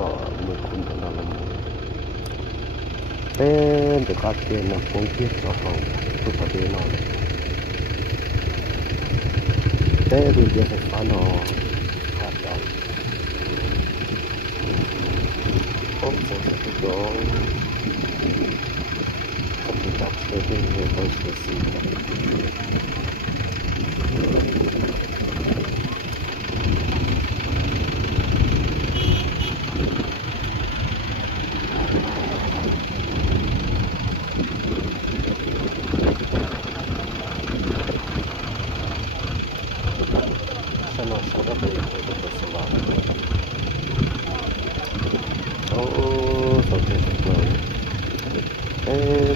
ก็มือคุณตลอดเป็นแต่ก็เกณฑ์นะคงคิดต่อของทุกประเด็นเราแต่ดูเยอะไฟฟ้าหนอขาดใจผมจะทุกดอกผมจะจับเสื้อเป็นเรื่องของเสื้อสีสนุกสนุกไปเลยตัวสว่างโอ้สนใจทุกดอก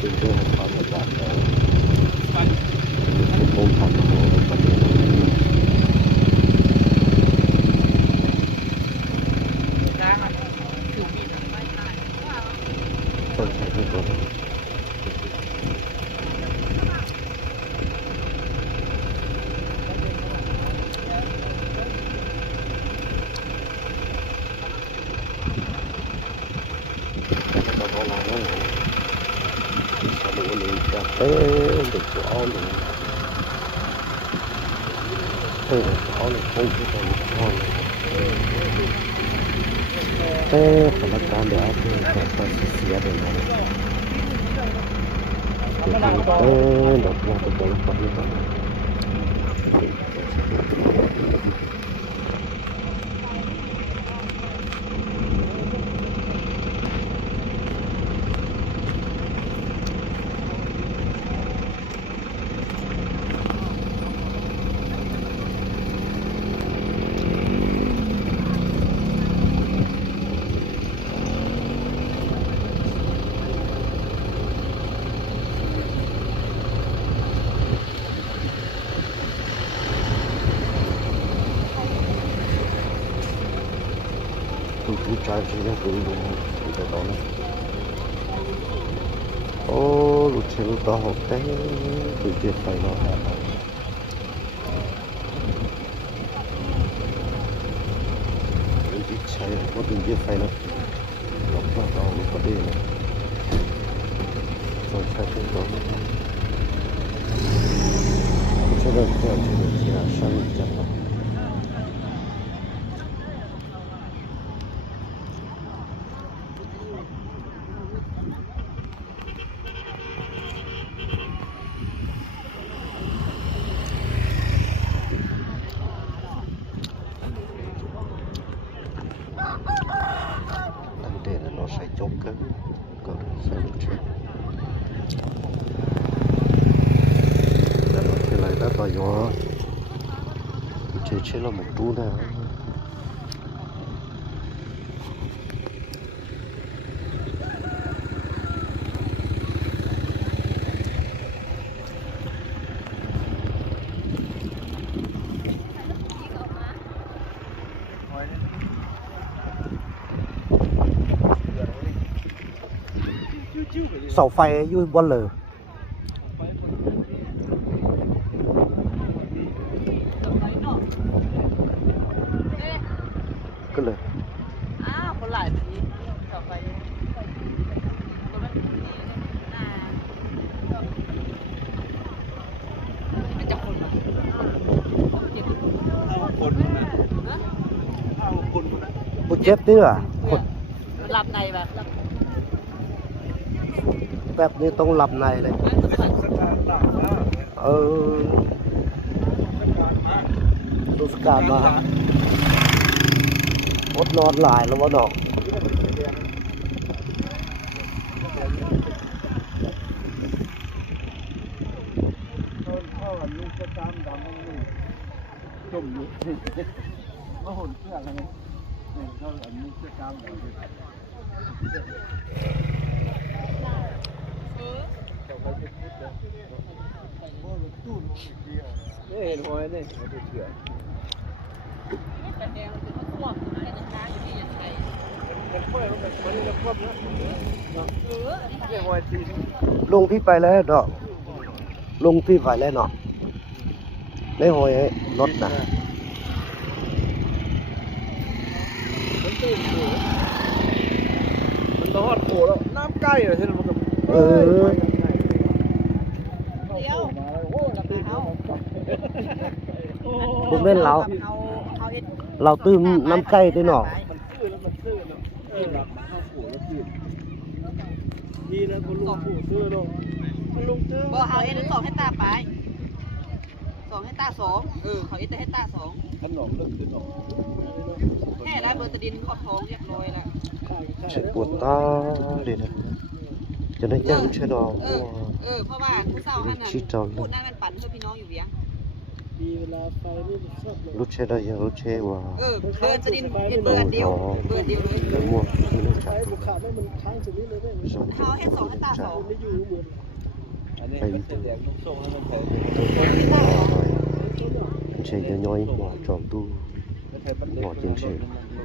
ดูเรื่องความระบาดแล้วผมทำของประเด็นสนใจทุกดอกđược chỗ này chỗ này không có còn ngon thế phải là cái để áp dụng cho ta xía được này được qua từ từ còn như vậy tôi trái chỉ là tôi luôn cái đó này ô lúc trước lúc đó học cái tôi chưa phải nó tôi chỉ chạy có tôi chưa phải nó lúc đó lúc có đi này rồi chạy cái đó cho nên theo chỉ là sang chậm lại để nó sẽ chốt cái còn sẽ được chuyện để nó thì lại đã vào gió chỉ là một chút nàoเสาไฟอยู่บนเลยก็เลยคนหลายแบบนี้เสาไฟไม่จับคนหรอคนนะคนนะบุเจ็บนี่หรอคนหลับในแบบนี้ต้องหลับในเลยตุสการมาอดนอนหลายแล้ววะดอกจมอยู่มาหุ่นเสื้ออะไรเนี่ยเขาอันนี้เสื้อกล้ามเลยเห็นหัวเนี่ยเชื่อลุงพี่ไปแล้วดอกลุงพี่ไปแล้วเนาะได้หอยรถนะ อดโขแล้วน้ำใกล้เลยใช่ไหมมันก็ เออ เดี๋ยวโอ้กับเขา บ่แม่นเรา เขาเอ็ด เราตื้มน้ำไก่ได้เนาะ มันซื่อเนาะหลับข้าวโขแล้วซื่อดีนะคนลุงผู้ซื่อเนาะคนลุงซื่อ บอกเขาเอ็ดสองให้ตาไปสองให้ตาสองเขาเอ็ดให้ตาสอง ขนมเริ่มขึ้นออก แค่ได้เบอร์ตะดินขอบท้องเรียบร้อยแล้ว เจ็บปวดตาเลยนะจะได้จังใช่ดอก เพราะว่าผู้สาวนั่นน่ะพูดนั่นมันปั่นเพื่อพี่น้องอยู่เวียง มีเวลาไปนี่มันชอบเลย รู้ใช่ได้ยังรู้ใช่ว่า เบอร์ตะดินเป็นเบอร์เดียวเบอร์เดียวเลย เดี๋ยวมั่วไม่รู้จั ใช้ ก บุคคาได้มันค้างจุดนี้เลยได้ เขาเฮ็ดสองให้ตาสอง ไม่อยู่เหมือนอันนี้มันแสดงลูกส่งให้มันแทน ใช่ยังน้อยหมอจอมตู้หมอจริงใช่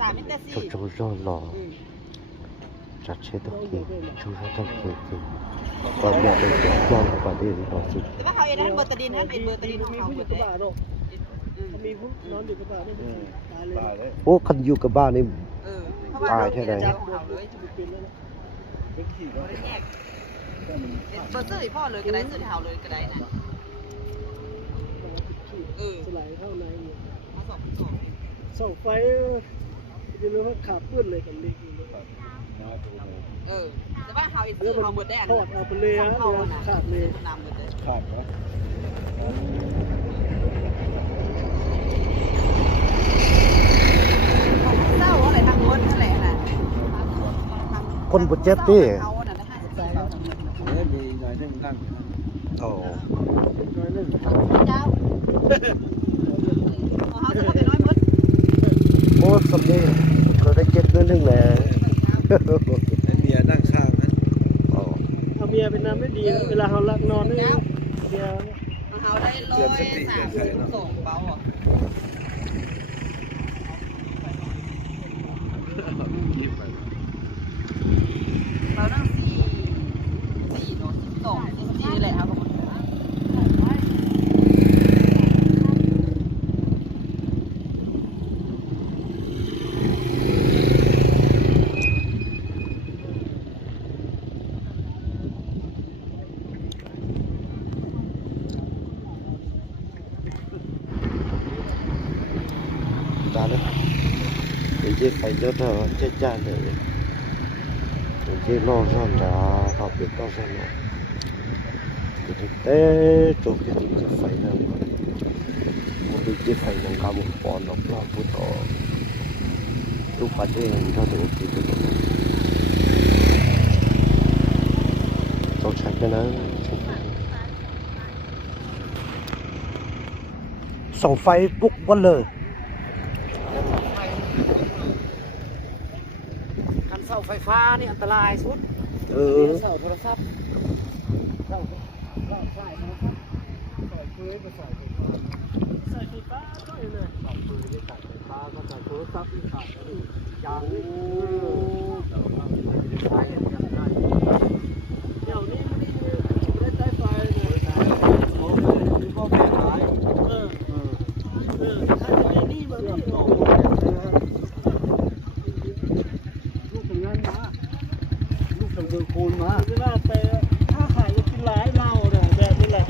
สามเป็นแต่ ชอบ สี่ ชอบรอหล่อจัดเช็ดตะเกียบชูรตะเกียบตอนแรกเป็นกว้างกว่านี้หน่อยสิ แต่ว่าเขาเอ็ดให้เบอร์ตะดินนั่นเป็นเบอร์ตะดินของ มี เขา ผู้ ห ห ม ญิง ด ก เล ระ ย บะเนาะมีผู้นอนอยู่กระบะนี่ตายเลย โอ้คันอยู่กับบ้านนี่ เพราะว่าเราเป็นเจ้าของเขาเลย เป็นแล้วนะเป็นขี่ บริแยกเบอร์ซื้อให้พ่อเลยก็ได้ซื้อให้เขาเลยก็ได้นะ สลายเข้าใน เขาสองสอง ส่องไฟจะรู้ว่าขาดเปื้อนเลยกันเล็กอยู่เลย แต่ว่าเขาเอ็ดซื้อเขาหมดได้อัน ทอดเอาไปเลยฮะขาดเลย นำหมดเลย ขาดนะ เศร้าอะไรทางวนนั่นแหละน่ะ คนบ่เจ็บติ เขาน่ะได้54เขา นี่มีหน่อยนึงนั่ง โอ้ หน่อยนึง เจ้าเขาจะมาเป็นน้อยมด โอ้สำเนียงก็ได้เจ็บนิดนึงแหละ เมียนั่งข้างนั้น อ๋อ เอาเมียเป็นน้ำไม่ดีเวลาเขาลักนอนนี่เมีย เขาได้132เบาอ่ะเรานั่ง4เนาะ12 14แหละครับผม đã đấy để chứ phải cho nó chết cha để chứ lo ra là học được con ra nó thì thực tế chỗ kia thì phải là một cái chứ phải nâng cao một bọn nó lo phụ tổ lúc phải thế mình ra được thì được tôi chắc cái nóส่องไฟปุ๊กวันเลย คันเสาไฟฟ้านี่อันตรายสุด เสาโทรศัพท์ ใส่ไฟฟ้าก็เลยใส่ปืนไม่ใส่ไฟฟ้าก็ใส่โทรศัพท์ไม่ใส่ยางนี่เดี๋ยวนี้ไม่ได้ใช้ไฟเลยพ่อแม่ขายถ้าจะนี่มันลูกทำงานมาลูกทำเดินคูณมาเวลาไปถ้าขายก็กินหลายเมาเนี่ยแบบนี้แหละ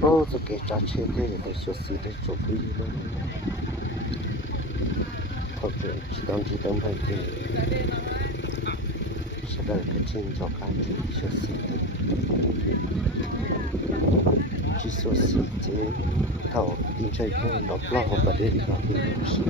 โอ้สเกจจะเช็ดได้แต่สุดสีได้จบดีเลยโอเคที่ต้องไปที่ฉันได้ก็จริงจอการที่สุดสีที่สุดสีที่เขาดีใจพวกดอกล้อของประเด็นเราที่สุด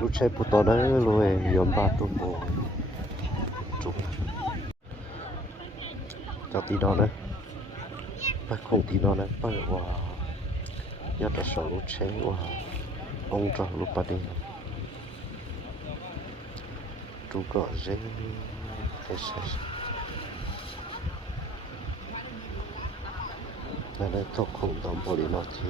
รู้ใช่ปุ๊ตอนนั้นเลยยอมบาตุโบจุก cho tí đó nữa bác không tí đó nữa bác wow nhất là sổ lúc chế wow ông trò lúc bà đi chú cọ dễ cái sẽ là đây thuộc không tầm bộ đi nó thì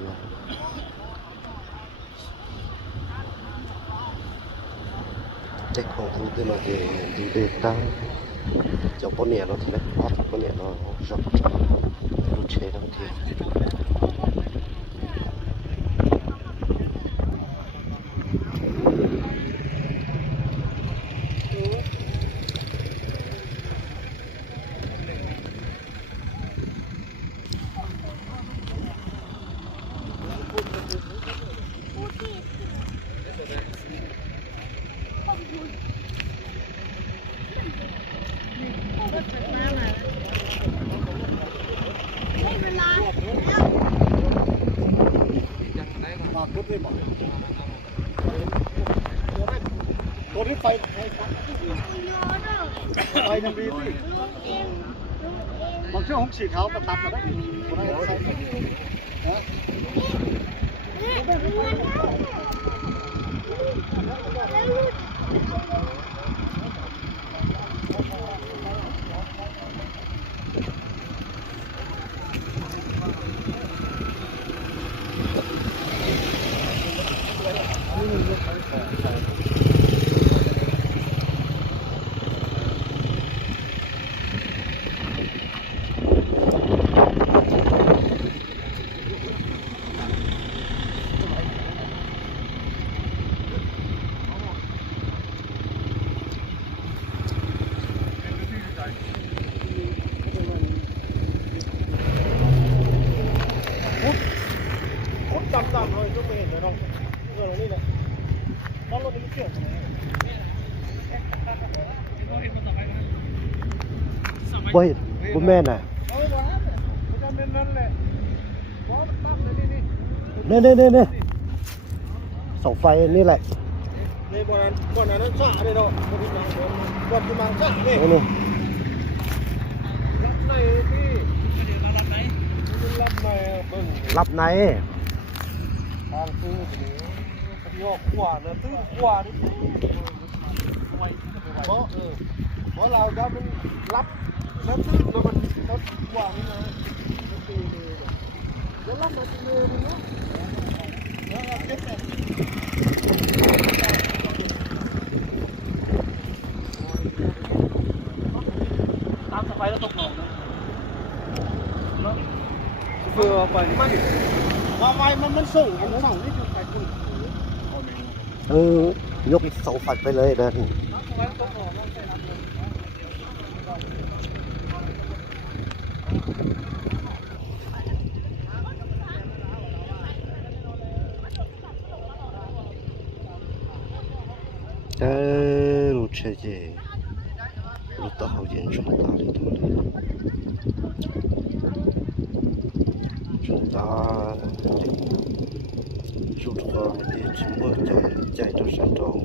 cái không thu tên là để đi để ta cho con nhẹ nó thì đấy bắt con nhẹ nó rộng lúc chế nó thìตัวนี้ไฟทำดีสิบางช่วงสีขาวมาตัดมาได้ตัวนี้ใส่ต่ำๆเลยก็ไม่เห็นเลยน้องเรื่องนี้แหละเพราะรถนี้มันเกี่ยวเว้ยคุณแม่น่ะเอาไว้มันจะเป็นนั่นแหละเพราะมันตั้งเลยนี่เนี่ยเสาไฟนี่แหละนี่บนนั้นสระเลยเนาะบนที่มังสระนี่นี่รับในพี่รับในเบิ่งรับในทางตื้อเดี๋ยวขวาเนอะตื้อขวาดิเพราะเราจะมันรับแล้วตื้อแล้วมันแล้วขวานี่นะตื้อเลยแล้วรับมาตื้อเลยนะแล้วเราเก็บแบบตามสบายแล้วตกหนองนะเพื่อไปมาไม้มันสูงมันสูงนี่คือไปถึงยกเสาไฟไปเลยเดินรู้เฉยรู้ต่อเขาเย็นช่วงตาเลยตัวนี้ช่วงตาช่วงตาเนี่ยชิมว่าใจตัวสั่นตรง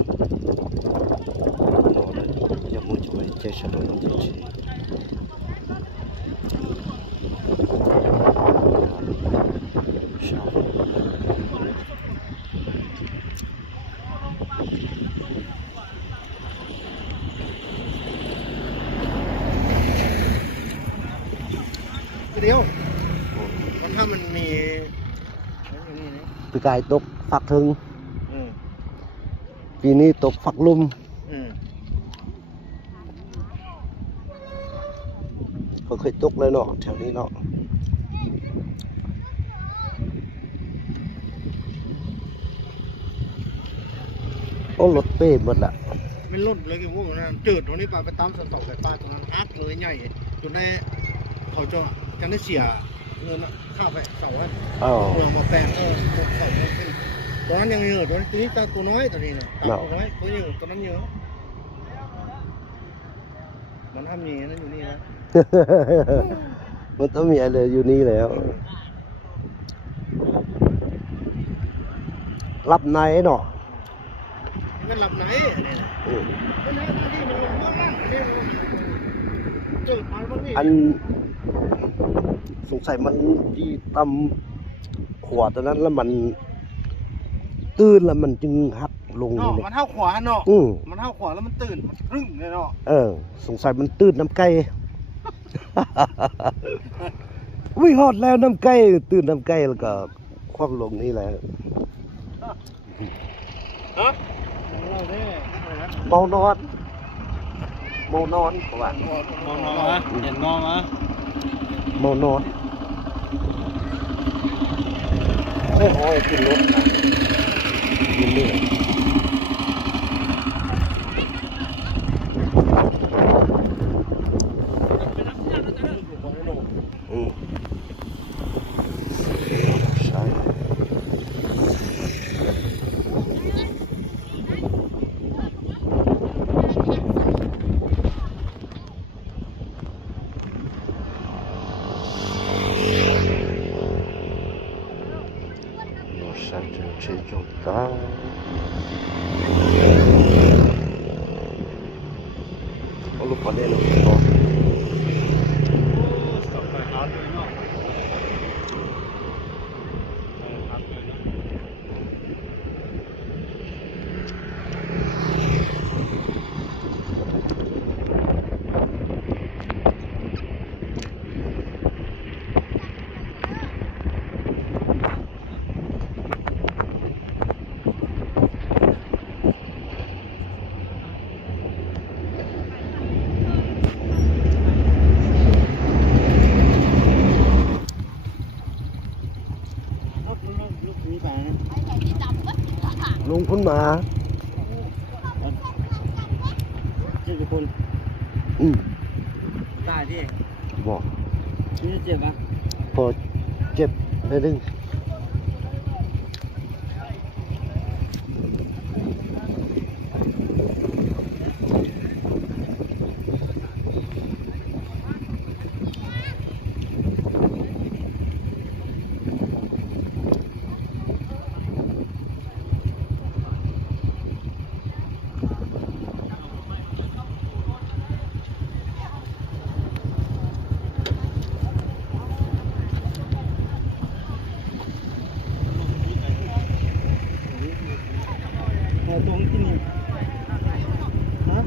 นอนเลยยังมุ่งจะไปใจสั่นตรงจริงๆชอบเดียวถ้ามันมีปีกายตกฝักถึงปีนี้ตกฝักลุ่มก็เคยตกเลยเนาะแถวนี้เนาะโอ้รถเป้หมดละไม่ลดเลยกี่พวกนั้นจืดตรงนี้ไปตามสายปลาตรงนั้นฮักเลยใหญ่จนได้เขาจะได้เสียเงินค่าไฟเสาไว้เรามาแปลงตกเสาตอนนั้นยังเยอะตอนนี้ตัวน้อยตอนนี้นะตัวน้อยตัวเยอะตอนนั้นเยอะมันทำอย่างนั้นอยู่นี่นะมันต้องมีอะไรอยู่นี่แล้วรับไหนเนาะมันรับไหนเนี่ยก็หน้าที่มันลงข้างล่างนี่ จืดมันมันนี่ อันสงสัยมันที่ตำขวดตอนนั้นแล้วมันตื้นแล้วมันจึงหักลง เนาะ เลย มันเท่าขวาเนาะ อืม มันเท่าขวาแล้วมันตื่นมันครึ่งเลยเนาะ สงสัยมันตื้นน้ำไก่ วิ่งฮอดแล้วน้ำไก่ตื้นน้ำไก่แล้วก็คว่ำลงนี่แหละ ฮะเราได้ เมานอนเพราะว่าม องน้องวะเห็นน้องวะ เมานอนไม่ห้อยขึ้นรถนะกินนี่อืมใช่这种大，我录过来了，哦。ลุงพ้นมาเจ็บคน ตายที่ บอก นี่เจ็บปะ พอเจ็บนิดนึงตรงที่นี่ฮะ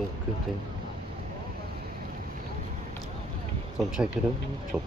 จงขึ้นเต็มต้องใช้กระดูกจบ